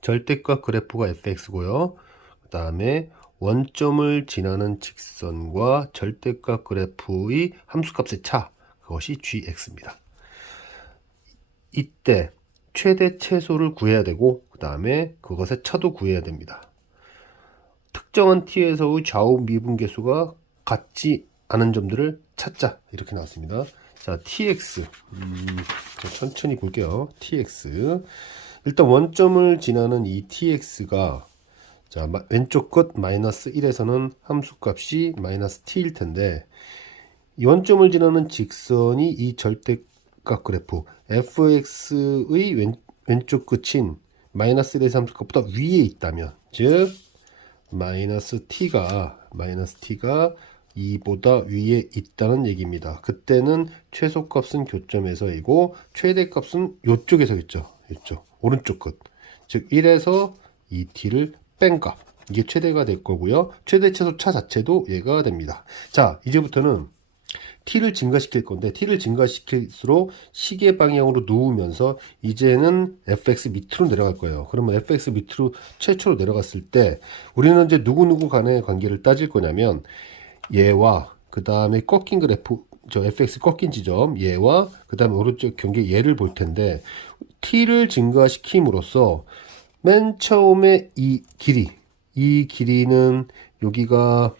절대값 그래프가 fx고요. 그 다음에 원점을 지나는 직선과 절대값 그래프의 함수값의 차 그것이 gx입니다. 이때 최대 최소를 구해야 되고 그 다음에 그것의 차도 구해야 됩니다. 특정한 t에서의 좌우 미분계수가 같지 않은 점들을 찾자 이렇게 나왔습니다. 자 tx 음, 자, 천천히 볼게요. tx 일단 원점을 지나는 이 tx가 자 마- 왼쪽 끝 마이너스 1에서는 함수값이 마이너스 t일 텐데 이 원점을 지나는 직선이 이 절대값 그래프 fx의 왼, 왼쪽 끝인 마이너스 1에서 함수값보다 위에 있다면 즉 마이너스 t가 마이너스 t가 2보다 위에 있다는 얘기입니다. 그때는 최소값은 교점에서이고 최대값은 이쪽에서겠죠. 이쪽 오른쪽 끝. 즉 1에서 2t를 뺀 값. 이게 최대가 될 거고요. 최대 최소 차 자체도 얘가 됩니다. 자, 이제부터는 t를 증가시킬 건데 t를 증가시킬수록 시계 방향으로 누우면서 이제는 fx 밑으로 내려갈 거예요. 그러면 fx 밑으로 최초로 내려갔을 때 우리는 이제 누구누구 간의 관계를 따질 거냐면 얘와 그 다음에 꺾인 그래프 저 fx 꺾인 지점 얘와 그 다음에 오른쪽 경계 얘를 볼 텐데 t를 증가시킴으로써 맨 처음에 이 길이 이 길이는 여기가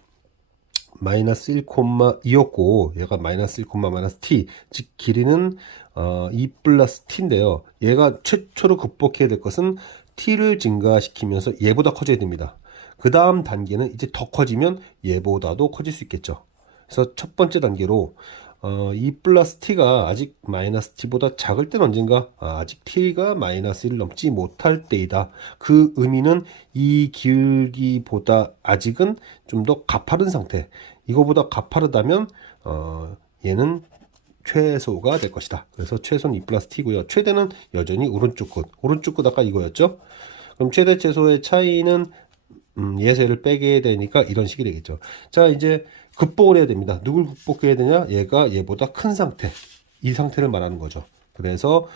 마이너스 1,2였고 얘가 마이너스 1, 마이너스 t 즉 길이는 어, 2 플러스 t인데요. 얘가 최초로 극복해야 될 것은 t를 증가시키면서 얘보다 커져야 됩니다. 그 다음 단계는 이제 더 커지면 얘보다도 커질 수 있겠죠 그래서 첫 번째 단계로 어, 2 플러스 t가 아직 마이너스 t보다 작을 때는 언젠가 아, 직 t가 마이너스 1을 넘지 못할 때이다. 그 의미는 이 기울기보다 아직은 좀 더 가파른 상태. 이거보다 가파르다면 어, 얘는 최소가 될 것이다. 그래서 최소는 2 플러스 t고요. 최대는 여전히 오른쪽 끝. 오른쪽 끝 아까 이거였죠? 그럼 최대 최소의 차이는 음, 예세를 빼게 되니까 이런 식이 되겠죠. 자, 이제 극복을 해야 됩니다. 누굴 극복해야 되냐? 얘가 얘보다 큰 상태. 이 상태를 말하는 거죠. 그래서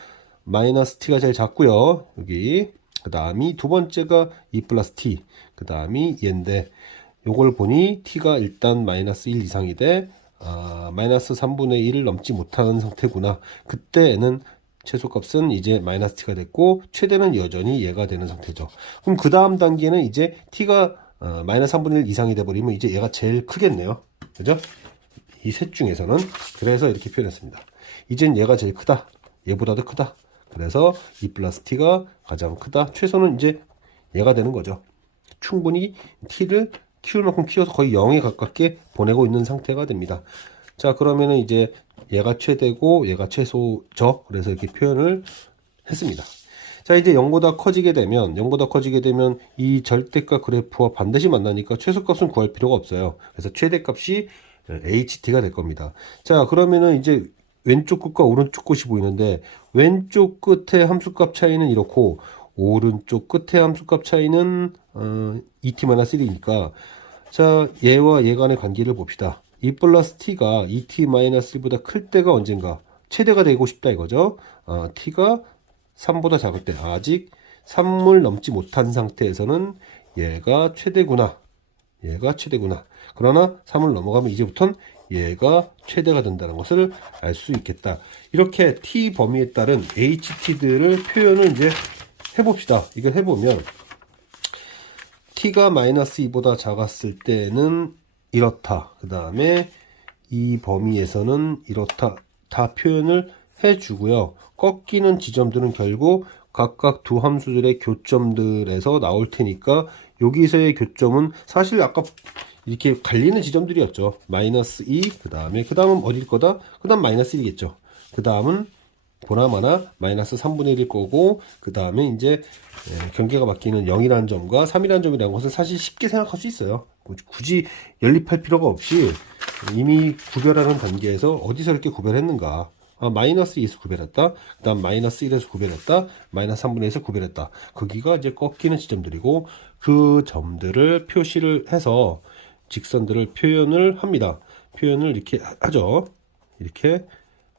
마이너스 t가 제일 작고요. 여기. 그 다음이 두 번째가 2 플러스 t. 그 다음이 얘인데 요걸 보니 t가 일단 마이너스 1 이상이 돼 아, 마이너스 3분의 1을 넘지 못하는 상태구나. 그때는 최소값은 이제 마이너스 t가 됐고 최대는 여전히 얘가 되는 상태죠. 그럼 그 다음 단계는 이제 t가 어, 마이너스 3분의 1 이상이 돼버리면 이제 얘가 제일 크겠네요. 그죠? 이 셋 중에서는 그래서 이렇게 표현했습니다. 이젠 얘가 제일 크다. 얘보다도 크다. 그래서 2 플러스 t가 가장 크다. 최소는 이제 얘가 되는 거죠. 충분히 t를 키울 만큼 키워서 거의 0에 가깝게 보내고 있는 상태가 됩니다. 자 그러면은 이제 얘가 최대고 얘가 최소죠. 그래서 이렇게 표현을 했습니다. 자 이제 0보다 커지게 되면 0보다 커지게 되면 이 절대값 그래프와 반드시 만나니까 최소값은 구할 필요가 없어요. 그래서 최대값이 HT가 될 겁니다. 자 그러면은 이제 왼쪽 끝과 오른쪽 끝이 보이는데 왼쪽 끝의 함수값 차이는 이렇고 오른쪽 끝의 함수값 차이는 어, 2t-1이니까 자 얘와 얘 간의 관계를 봅시다. 2 플러스 t가 2t-1보다 클 때가 언젠가 최대가 되고 싶다 이거죠. 어, t가 3보다 작을 때 아직 3을 넘지 못한 상태에서는 얘가 최대구나. 얘가 최대구나. 그러나 3을 넘어가면 이제부턴 얘가 최대가 된다는 것을 알 수 있겠다. 이렇게 t 범위에 따른 ht들을 표현을 이제 해봅시다. 이걸 해보면 t가 마이너스 2보다 작았을 때는 이렇다. 그 다음에 이 범위에서는 이렇다. 다 표현을 해주고요. 꺾이는 지점들은 결국 각각 두 함수들의 교점들에서 나올 테니까 여기서의 교점은 사실 아까 이렇게 갈리는 지점들이었죠. 마이너스 2, 그 다음에, 그 다음은 어딜 거다? 그 다음 마이너스 1이겠죠. 그 다음은 보나마나 마이너스 3분의 1일 거고, 그 다음에 이제 예, 경계가 바뀌는 0이라는 점과 3이라는 점이라는 것은 사실 쉽게 생각할 수 있어요. 굳이 연립할 필요가 없이 이미 구별하는 단계에서 어디서 이렇게 구별했는가. 아, 마이너스 2에서 구별했다. 그 다음 마이너스 1에서 구별했다. 마이너스 3분의 1에서 구별했다. 거기가 이제 꺾이는 지점들이고 그 점들을 표시를 해서 직선들을 표현을 합니다. 표현을 이렇게 하죠. 이렇게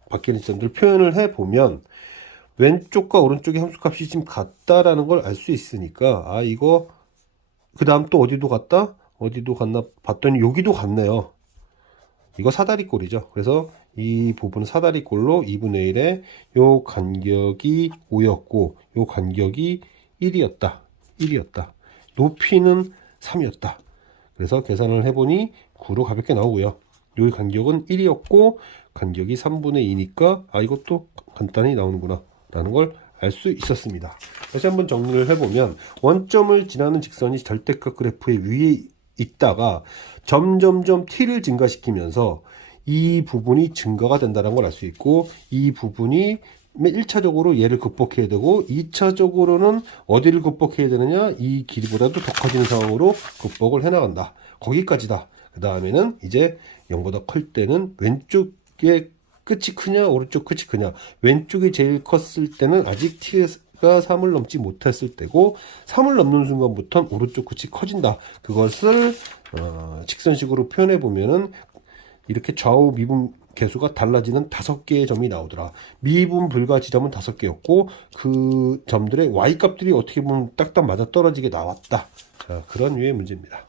바뀌는 지점들을 표현을 해 보면 왼쪽과 오른쪽의 함수값이 지금 같다라는 걸 알 수 있으니까 아 이거 그 다음 또 어디도 갔다? 어디도 갔나 봤더니 여기도 갔네요. 이거 사다리꼴이죠. 그래서 이 부분은 사다리꼴로 2분의 1에 요 간격이 5였고 요 간격이 1이었다. 1이었다. 높이는 3이었다. 그래서 계산을 해보니 9로 가볍게 나오고요. 요 간격은 1이었고 간격이 3분의 2니까 아 이것도 간단히 나오는구나 라는 걸 알 수 있었습니다. 다시 한번 정리를 해보면 원점을 지나는 직선이 절대값 그래프의 위에 있다가 점점점 t를 증가시키면서 이 부분이 증가가 된다는 걸 알 수 있고 이 부분이 1차적으로 얘를 극복해야 되고 2차적으로는 어디를 극복해야 되느냐? 이 길이보다도 더 커지는 상황으로 극복을 해나간다. 거기까지다 그 다음에는 이제 0보다 클 때는 왼쪽에 끝이 크냐 오른쪽 끝이 크냐 왼쪽이 제일 컸을 때는 아직 t가 3을 넘지 못했을 때고 3을 넘는 순간부터는 오른쪽 끝이 커진다 그것을 어, 직선식으로 표현해 보면은 이렇게 좌우 미분 개수가 달라지는 다섯 개의 점이 나오더라. 미분 불가 지점은 다섯 개였고 그 점들의 y 값들이 어떻게 보면 딱딱 맞아 떨어지게 나왔다. 자, 그런 류의 문제입니다.